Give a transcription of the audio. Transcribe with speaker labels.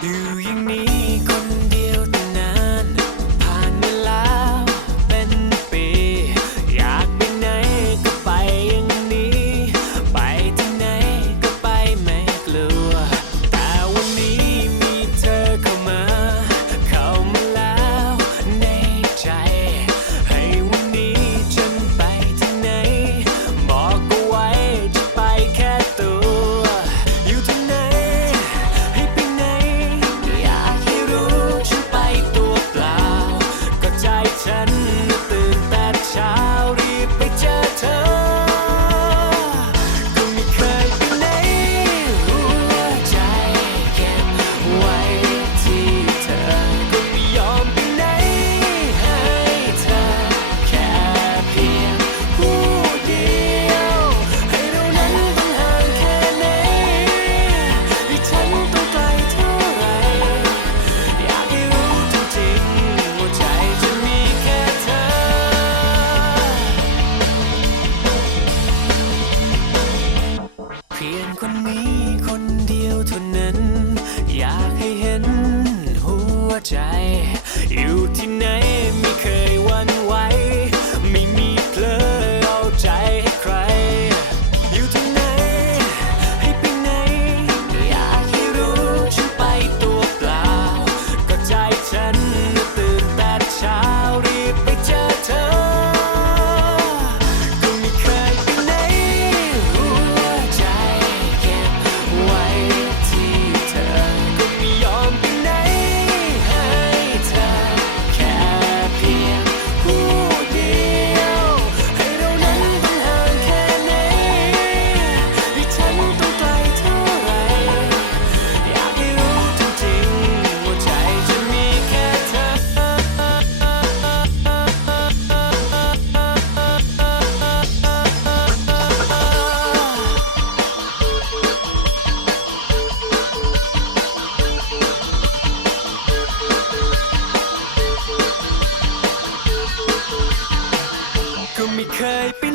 Speaker 1: Do you need? คนนี้คนเดียวเท่านั้น อยากให้เห็นหัวใจ เคยไป